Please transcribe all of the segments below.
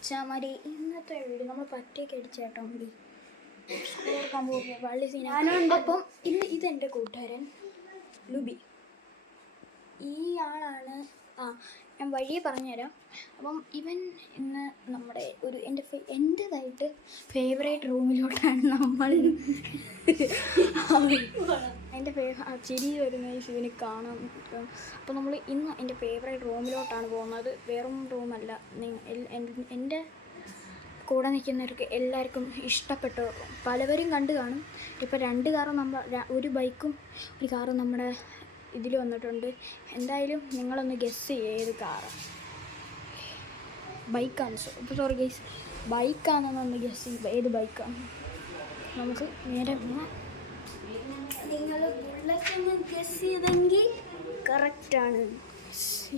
മച്ചാമാരി ഇന്നത്തെ വീഡിയോ നമ്മൾ പറ്റേക്ക് അടിച്ചേട്ടോ മതി വള്ളി സീന. അപ്പം ഇന്ന് ഇതെൻ്റെ കൂട്ടുകാരൻ ലുബി. ഈ ആളാണ് ഞാൻ വഴിയെ പറഞ്ഞുതരാം. അപ്പം ഇവൻ ഇന്ന് നമ്മുടെ ഒരു എൻ്റേതായിട്ട് ഫേവറേറ്റ് റൂമിലോട്ടാണ് നമ്മൾ എൻ്റെ ചിരി വരുന്ന ഇവന് കാണാൻ. അപ്പോൾ നമ്മൾ ഇന്ന് എൻ്റെ ഫേവറേറ്റ് റൂമിലോട്ടാണ് പോകുന്നത്. വേറും റൂമല്ല, എൻ്റെ കൂടെ നിൽക്കുന്നവർക്ക് എല്ലാവർക്കും ഇഷ്ടപ്പെട്ടു, പലവരും കണ്ടു കാണും. ഇപ്പോൾ 2 കാറും ഒരു ബൈക്കും ഒരു കാറും നമ്മുടെ ഇതിൽ വന്നിട്ടുണ്ട്. എന്തായാലും നിങ്ങളൊന്ന് ഗസ് ചെയ്യുക ഏത് കാറാണ്. ബൈക്കാണ്. സോറി ഗൈസ്, ബൈക്കാണെന്നൊന്ന് ഗസ് ചെയ്യുക ഏത് ബൈക്കാണ്. നമുക്ക് നേരെ നിങ്ങൾ ബുള്ളറ്റൊന്ന് ഗസ് ചെയ്തെങ്കിൽ കറക്റ്റാണ്.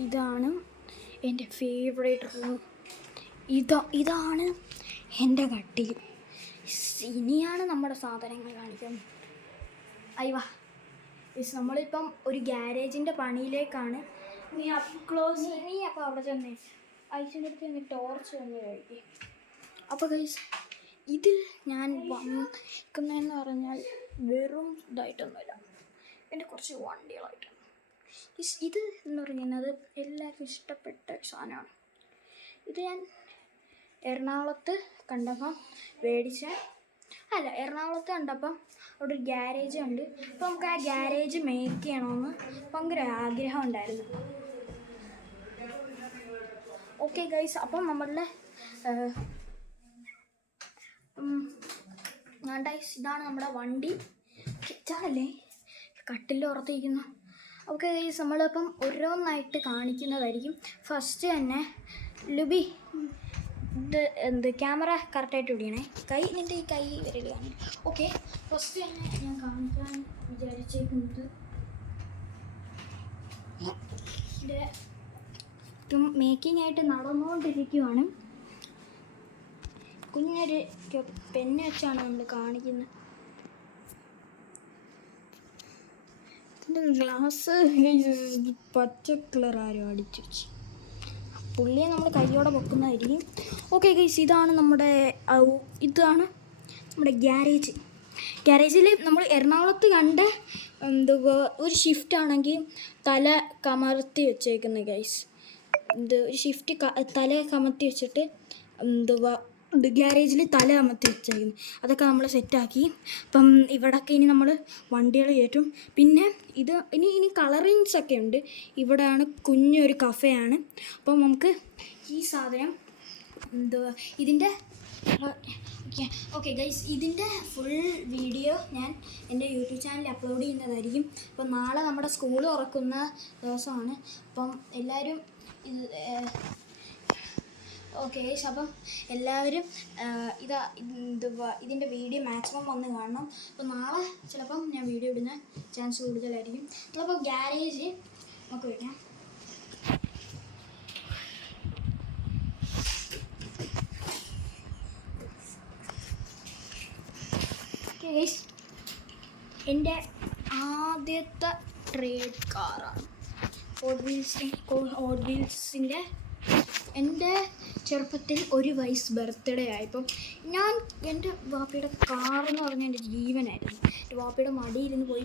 ഇതാണ് എൻ്റെ ഫേവറേറ്റ് റൂം. ഇതാണ് എൻ്റെ കട്ടിൽ. ഇനിയാണ് നമ്മുടെ സാധനങ്ങൾ കാണിക്കുന്നത്. അയ്യവാ നമ്മളിപ്പം ഒരു ഗ്യാരേജിൻ്റെ പണിയിലേക്കാണ്. നീ അപ്പോൾ അവിടെ ചെന്നേ ഐസിൻ്റെ അടുത്ത് ചെന്ന് ടോർച്ച് വന്ന് കഴിക്കും. അപ്പോൾ ഗൈസ് ഇതിൽ ഞാൻ വന്നിരിക്കുന്നതെന്ന് പറഞ്ഞാൽ വെറും ഇതായിട്ടൊന്നുമില്ല, എൻ്റെ കുറച്ച് വണ്ടികളായിട്ടാണ്. ഇത് എന്ന് പറയുന്നത് എല്ലാവർക്കും ഇഷ്ടപ്പെട്ട സാധനമാണ്. ഇത് ഞാൻ എറണാകുളത്ത് കണ്ടപ്പം എറണാകുളത്ത് കണ്ടപ്പം അവിടെ ഒരു ഗ്യാരേജ് ഉണ്ട്. അപ്പോൾ നമുക്ക് ആ ഗ്യാരേജ് മേക്ക് ചെയ്യണമെന്ന് ഭയങ്കര ആഗ്രഹം ഉണ്ടായിരുന്നു. ഓക്കെ ഗൈസ്, അപ്പം നമ്മളുടെ ഇതാണ് നമ്മുടെ വണ്ടി. ചാടല്ലേ, കട്ടിലിൽ ഉറത്തിരിക്കുന്നു. ഓക്കെ ഗൈസ്, നമ്മളിപ്പം ഓരോന്നായിട്ട് കാണിക്കുന്നതായിരിക്കും. ഫസ്റ്റ് തന്നെ ലുബി ക്യാമറ കറക്റ്റായിട്ട് പിടിക്കണേ. നിൻ്റെ ഈ കൈ വരികയാണ്. ഓക്കെ, ഫസ്റ്റ് തന്നെ ഞാൻ കാണിക്കാൻ വിചാരിച്ചേക്കുന്നത് ഇത് മേക്കിംഗ് ആയിട്ട് നടന്നുകൊണ്ടിരിക്കുകയാണ്. കുഞ്ഞൊരു പെന്ന് വെച്ചാണ് നമ്മൾ കാണിക്കുന്നത്. ഇതിൻ്റെ ഗ്ലാസ് പച്ച കളർ ആരോ അടിച്ചു വെച്ച്, പുള്ളിയെ നമ്മൾ കൈയോടെ പൊക്കുന്നതായിരിക്കും. ഓക്കെ ഗൈസ്, ഇതാണ് നമ്മുടെ ഗ്യാരേജിൽ നമ്മൾ എറണാകുളത്ത് കണ്ട ഒരു ഷിഫ്റ്റ് ആണെങ്കിൽ തല കമർത്തി വെച്ചേക്കുന്നത് ഗൈസ്. ഒരു ഷിഫ്റ്റ് തല കമർത്തി വെച്ചിട്ട് ഗ്യാരേജിൽ തല കമർത്തി വെച്ചേക്കുന്നു. അതൊക്കെ നമ്മൾ സെറ്റാക്കി. അപ്പം ഇവിടെയൊക്കെ ഇനി നമ്മൾ വണ്ടികൾ കയറ്റും. പിന്നെ ഇനി കളറിങ്സ് ഒക്കെ ഉണ്ട്. ഇവിടെയാണ് കുഞ്ഞൊരു കഫേയാണ്. അപ്പം നമുക്ക് ഈ സാധനം ഇതിൻ്റെ ഓക്കെ ഗൈസ്, ഇതിൻ്റെ ഫുൾ വീഡിയോ ഞാൻ എൻ്റെ യൂട്യൂബ് ചാനലിൽ അപ്ലോഡ് ചെയ്യുന്നതായിരിക്കും. അപ്പം നാളെ നമ്മുടെ സ്കൂൾ തുറക്കുന്ന ദിവസമാണ്. അപ്പം എല്ലാവരും ഓക്കെ ഗൈസ്, അപ്പം എല്ലാവരും ഇതിൻ്റെ വീഡിയോ മാക്സിമം വന്ന് കാണണം. അപ്പോൾ നാളെ ചിലപ്പം ഞാൻ വീഡിയോ ഇടുന്ന ചാൻസ് കൂടുതലായിരിക്കും. ചിലപ്പോൾ ഗ്യാരേജ് നമുക്ക് വയ്ക്കാം. ഓക്കെ ഗൈസ്, എൻ്റെ ആദ്യത്തെ ട്രേഡ് കാറാണ് ഹോട്ട് വീൽസിൻ്റെ. എൻ്റെ ചെറുപ്പത്തിൽ 1 വയസ്സ് ബർത്ത്ഡേ ആയപ്പം എൻ്റെ വാപ്പയുടെ കാറെന്ന് പറഞ്ഞാൽ എൻ്റെ ജീവനായിരുന്നു. എൻ്റെ വാപ്പയുടെ മടിയിരുന്ന് പോയി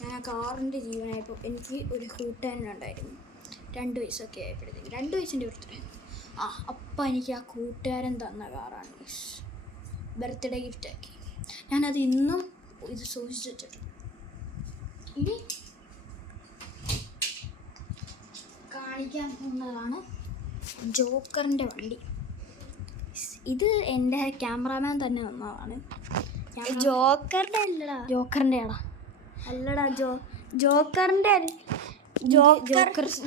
ഞാൻ ആ കാറിൻ്റെ ജീവനായപ്പോൾ എനിക്ക് ഒരു കൂട്ടുകാരനുണ്ടായിരുന്നു. 2 വയസ്സൊക്കെ ആയപ്പോഴത്തേക്കും, 2 വയസ്സിൻ്റെ ബർത്ത്ഡേ. അപ്പം എനിക്ക് ആ കൂട്ടുകാരൻ തന്ന കാറാണ് ബർത്ത്ഡേ ഗിഫ്റ്റാക്കി. ഞാനത് ഇന്നും സൂക്ഷിച്ച് വെച്ചിട്ടുണ്ട്. ഇനി കാണിക്കാൻ പോകുന്നതാണ് ജോക്കറിൻ്റെ വണ്ടി. ഇത് എൻ്റെ ക്യാമറാമാൻ തന്നെ വന്നതാണ്. ജോക്കറിൻ്റെ ജോക്കർ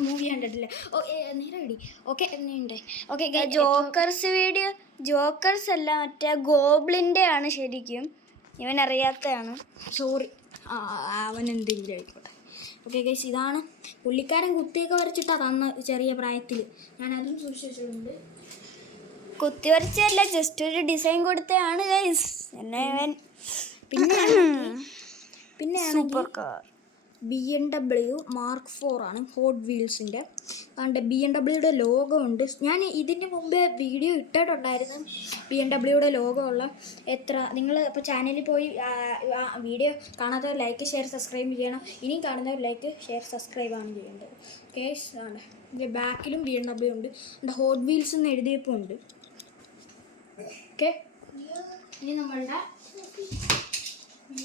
മൂവി കണ്ടിട്ടില്ല. നേരെ ഇടി. ഓക്കെ ഉണ്ട്. ഓക്കെ ജോക്കർസ് വീഡിയോ ജോക്കർസ് അല്ല, മറ്റേ ഗോബ്ലിൻ്റെ ആണ് ശരിക്കും. ഇവൻ അറിയാത്തതാണ്. സോറി, അവൻ എന്തെങ്കിലും ആയിക്കോട്ടെ. ഓക്കെ ഗൈസ്, ഇതാണ് പുള്ളിക്കാരൻ കുത്തിയൊക്കെ വരച്ചിട്ടാണ് തന്ന ചെറിയ പ്രായത്തിൽ. ഞാനതും സൂക്ഷിച്ചിട്ടുണ്ട്. കുത്തി വരച്ചല്ല, ജസ്റ്റ് ഒരു ഡിസൈൻ കൊടുത്തതാണ് ഗൈസ്. പിന്നെ സൂപ്പർ കാർ. BMW Mark 4 ആണ്, ഹോട്ട് വീൽസിൻ്റെ. അതുകൊണ്ട് BMW ലോഗോ ഉണ്ട്. ഞാൻ ഇതിന് മുമ്പേ വീഡിയോ ഇട്ടിട്ടുണ്ടായിരുന്നു BMW ലോഗോ ഉള്ള. നിങ്ങൾ ഇപ്പോൾ ചാനലിൽ പോയി വീഡിയോ കാണാത്തവർ ലൈക്ക് ഷെയർ സബ്സ്ക്രൈബ് ചെയ്യണം. ഇനിയും കാണുന്നവർ ലൈക്ക് ഷെയർ സബ്സ്ക്രൈബാണ് ചെയ്യേണ്ടത്. ഓക്കെ, ആണ് ഇതിൻ്റെ ബാക്കിലും BMW ഉണ്ട്. എൻ്റെ ഹോട്ട് വീൽസ് എന്ന് എഴുതിയപ്പോൾ ഉണ്ട്. ഓക്കെ, ഇനി നമ്മളുടെ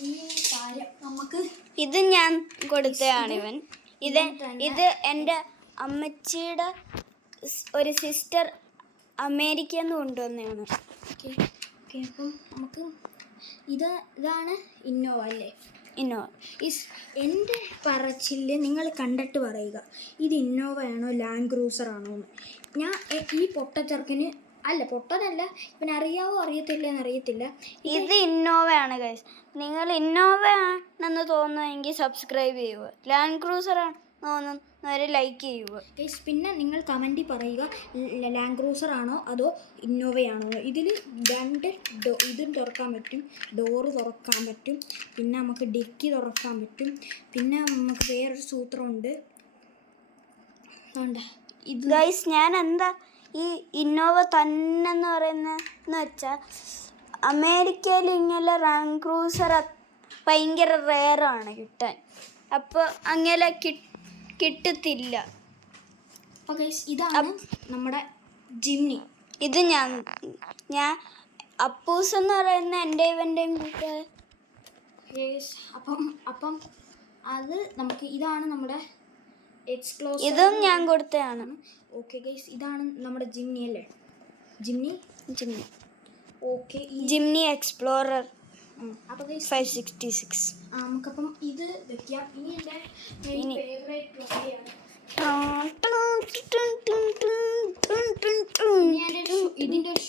ഈ കാര്യം നമുക്ക് ഇത് ഞാൻ കൊടുത്തതാണ് ഇവൻ. ഇത് എൻ്റെ അമ്മച്ചിയുടെ ഒരു സിസ്റ്റർ അമേരിക്കയിൽ നിന്ന് കൊണ്ടുവന്നതാണ്. ഓക്കെ ഓക്കെ അപ്പം നമുക്ക് ഇതാണ് ഇന്നോവ അല്ലേ? ഇന്നോവ. എൻ്റെ പറച്ചില് നിങ്ങൾ കണ്ടിട്ട് പറയുക, ഇത് ഇന്നോവയാണോ ലാൻഡ് ക്രൂസർ ആണോ എന്ന്. ഞാൻ ഈ പൊട്ടച്ചെറുക്കന് പൊട്ടനല്ല, ഇവന് അറിയാവോ അറിയത്തില്ല എന്നറിയത്തില്ല. ഇത് ഇന്നോവയാണ് ഗൈസ്. നിങ്ങൾ ഇന്നോവ ആണെന്ന് തോന്നുമെങ്കിൽ സബ്സ്ക്രൈബ് ചെയ്യുക. ലാൻഡ് ക്രൂസർ ആണെന്ന് ലൈക്ക് ചെയ്യുക ഗൈസ്. പിന്നെ നിങ്ങൾ കമൻറ്റിൽ പറയുക ലാൻഡ് ക്രൂസർ ആണോ അതോ ഇന്നോവയാണോ. ഇതിൽ 2 ഇതും തുറക്കാൻ പറ്റും, ഡോറ് തുറക്കാൻ പറ്റും, പിന്നെ നമുക്ക് ഡിക്കി തുറക്കാൻ പറ്റും. പിന്നെ നമുക്ക് വേറൊരു സൂത്രമുണ്ട്. ഇത് ഗൈസ്, ഞാൻ എന്താ ഈ ഇന്നോവ തന്നെന്ന് പറയുന്നതെന്ന് വെച്ചാൽ അമേരിക്കയിൽ ഇങ്ങനെ ലാൻഡ് ക്രൂസർ ഭയങ്കര റെയറാണ് കിട്ടാൻ. അപ്പോൾ അങ്ങനെ കിട്ടത്തില്ല. അപ്പോൾ ഗൈസ് ഇതാണ് നമ്മുടെ ജിംനി. ഇത് ഞാൻ അപ്പൂസ് എന്ന് പറയുന്ന എൻ്റെ ഇവൻ്റെയും കൂട്ടുകാരൻ. അപ്പം അത് നമുക്ക് ഇതാണ് നമ്മുടെ എക്സ്ക്ലോസീവ്. ഇതും ഞാൻ കൊടുത്തതാണ്. ഓക്കെ ഗൈസ്, ഇതാണ് നമ്മുടെ ജിംനി അല്ലേ? ജിംനി. ഓക്കെ, ജിംനി എക്സ്പ്ലോറർ അപ്പോൾ ഗൈസ് 566. നമുക്കപ്പം ഇത് വെക്കാം. ഇനി എൻ്റെ ഫേവറേറ്റ് വണ്ടിയാണ്. ഇതിൻ്റെ ഒരു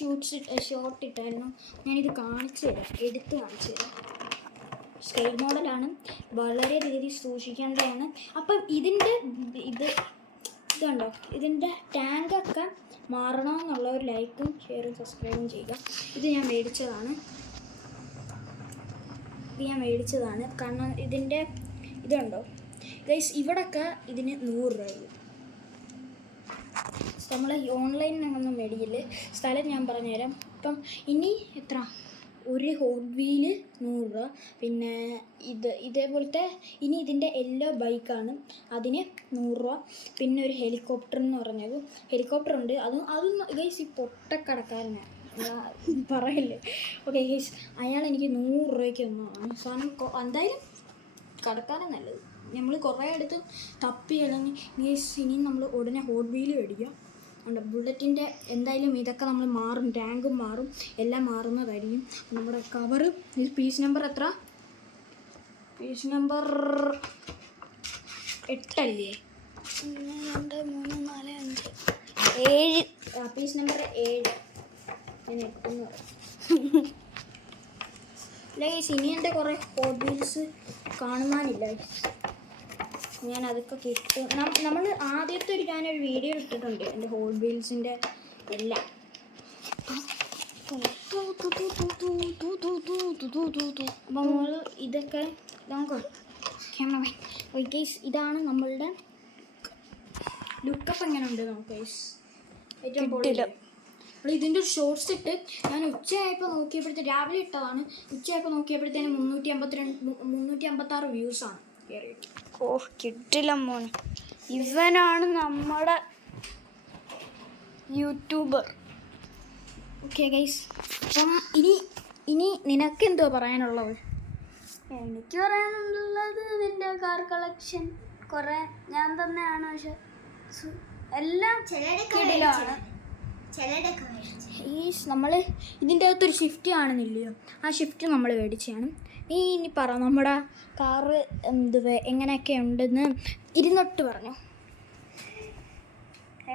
ഷോർട്ട് ഇട്ടായിരുന്നു, ഞാനിത് കാണിച്ചു തരാം, എടുത്ത് കാണിച്ചു തരാം. സ്കെയിൽ മോഡലാണ്, വളരെ രീതിയിൽ സൂക്ഷിക്കേണ്ടതാണ്. അപ്പം ഇതുണ്ടോ, ഇതിൻ്റെ ടാങ്കൊക്കെ മാറണമെന്നുള്ള ഒരു ലൈക്കും ഷെയറും സബ്സ്ക്രൈബും ചെയ്യുക. ഇത് ഞാൻ മേടിച്ചതാണ്. കാരണം ഇതിൻ്റെ ഇതുണ്ടോ ഗൈസ്, ഇവിടൊക്കെ ഇതിന് 100 രൂപ. നമ്മൾ ഓൺലൈനിലൊന്നും മേടിക്കില്ല. സ്ഥലം ഞാൻ പറഞ്ഞുതരാം. അപ്പം ഇനി എത്ര, ഒരു ഹോട്ട് വീല് 100 രൂപ. പിന്നെ ഇതേപോലത്തെ ഇനി ഇതിൻ്റെ എല്ലാ ബൈക്കാണ്, അതിന് 100 രൂപ. പിന്നെ ഒരു ഹെലികോപ്റ്റർ എന്ന് പറഞ്ഞത് ഹെലികോപ്റ്റർ ഉണ്ട്, അതും ഗൈസ് ഈ പൊട്ടക്കടക്കാരനാണ്, പറയില്ലേ. ഓക്കെ ഗൈസ്, അയാൾ എനിക്ക് 100 രൂപയ്ക്ക് ഒന്നാണ് സാധനം. എന്തായാലും കടക്കാരൻ നല്ലത്. നമ്മൾ കുറേ അടുത്ത് തപ്പി ഇളങ്ങി ഗൈസ്. ഇനിയും നമ്മൾ ഉടനെ ഹോട്ട് വീല് മേടിക്കുക. ഉണ്ട് ബുള്ളറ്റിൻ്റെ എന്തായാലും ഇതൊക്കെ നമ്മൾ മാറും, ടാങ്കും മാറും, എല്ലാം മാറുന്നതായിരിക്കും. നമ്മുടെ കവറ് ഇത് പീസ് നമ്പർ എത്ര? പീസ് നമ്പർ 8 അല്ലേ? 1 2 3 4 5 7. Piece number 7. ഇനി എൻ്റെ കുറേ ഹോട്ട് വീൽസ് കാണുവാനില്ല. ഞാൻ അതൊക്കെ കിട്ടും. നമ്മൾ ആദ്യത്തെ ഞാനൊരു വീഡിയോ ഇട്ടിട്ടുണ്ട് എൻ്റെ ഹോട്ട് വീൽസിൻ്റെ എല്ലാം. അപ്പം നമ്മൾ ഇതൊക്കെ നമുക്ക് ക്യാമറ ഗൈസ്, ഇതാണ് നമ്മളുടെ ലുക്കപ്പ്. എങ്ങനെ ഉണ്ട് നമുക്ക് ഗൈസ്? ഏറ്റവും കൂടുതൽ ഇതിൻ്റെ ഒരു ഷോർട്സ് ഇട്ട് ഞാൻ ഉച്ചയായപ്പോൾ നോക്കിയപ്പോഴത്തേക്ക്, രാവിലെ ഇട്ടതാണ്, ഉച്ചയായപ്പോൾ നോക്കിയപ്പോഴത്തേനും 356 വ്യൂസാണ് കയറിയിട്ട്. കിട്ടില്ല മോനെ, ഇവനാണ് നമ്മുടെ യൂട്യൂബർ. ഓക്കെ ഗൈസ്, അപ്പം ഇനി നിനക്ക് എന്തോ പറയാനുള്ളത്? എനിക്ക് പറയാനുള്ളത് നിൻ്റെ കാർ കളക്ഷൻ കുറേ ഞാൻ തന്നെയാണ്, പക്ഷെ എല്ലാം കിടിലാണ്. നമ്മൾ ഇതിൻ്റെ അകത്തൊരു ഷിഫ്റ്റ് കാണുന്നില്ലയോ, ആ ഷിഫ്റ്റ് നമ്മൾ മേടിച്ചാണ്. ഇനി പറ നമ്മുടെ കാറ് എങ്ങനെയൊക്കെ ഉണ്ടെന്ന് ഇരുന്നിട്ട് പറഞ്ഞു.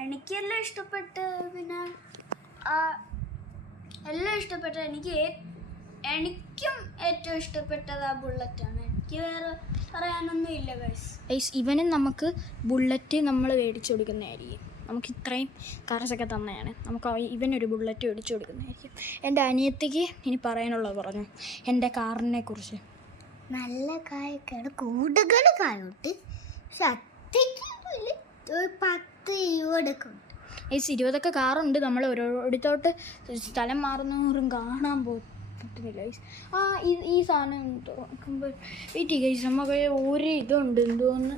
എനിക്കെല്ലാം ഇഷ്ടപ്പെട്ട്, പിന്നെ എല്ലാം ഇഷ്ടപ്പെട്ട എനിക്കും ഏറ്റവും ഇഷ്ടപ്പെട്ടത് ആ ബുള്ളറ്റാണ്. എനിക്ക് വേറെ പറയാനൊന്നും ഇല്ല ഗൈസ്. ഇവനും നമുക്ക് ബുള്ളറ്റ് നമ്മൾ മേടിച്ചു കൊടുക്കുന്നതായിരിക്കും. നമുക്ക് ഇത്രയും കാർസൊക്കെ തന്നെയാണ്, നമുക്ക് ഇവനൊരു ബുള്ളറ്റ് മേടിച്ചു കൊടുക്കുന്നതായിരിക്കും. എൻ്റെ അനിയത്തിക്ക് ഇനി പറയാനുള്ളത് പറഞ്ഞു എൻ്റെ കാറിനെ കുറിച്ച്. നല്ല കായൊക്കെയാണ് കൂടുതൽ കായോട്ട് സത്യത്തില് ഒരു 10-20 ഒക്കെ ഉണ്ട്. ഈ 20 കാറുണ്ട്. നമ്മൾ ഒരിടത്തോട്ട് സ്ഥലം മാറുന്നവരും കാണാൻ പറ്റുന്നില്ല ഗൈസ്. ഈ സാധനം നോക്കുമ്പോൾ വെയിറ്റ് ഗൈസ്, നമുക്ക് ഒരു ഇതുണ്ട് എന്തോന്ന്.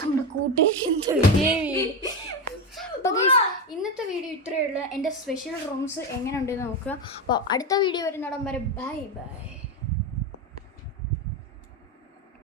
നമ്മുടെ കൂട്ടുകാരി എന്തോ അപ്പോൾ ഗൈസ്, ഇന്നത്തെ വീഡിയോ ഇത്രയേ ഉള്ളൂ. എൻ്റെ സ്പെഷ്യൽ റൂംസ് എങ്ങനെ ഉണ്ടെന്ന് നോക്കുക. അപ്പോൾ അടുത്ത വീഡിയോ വരുന്നിടം വരെ ബൈ ബൈ.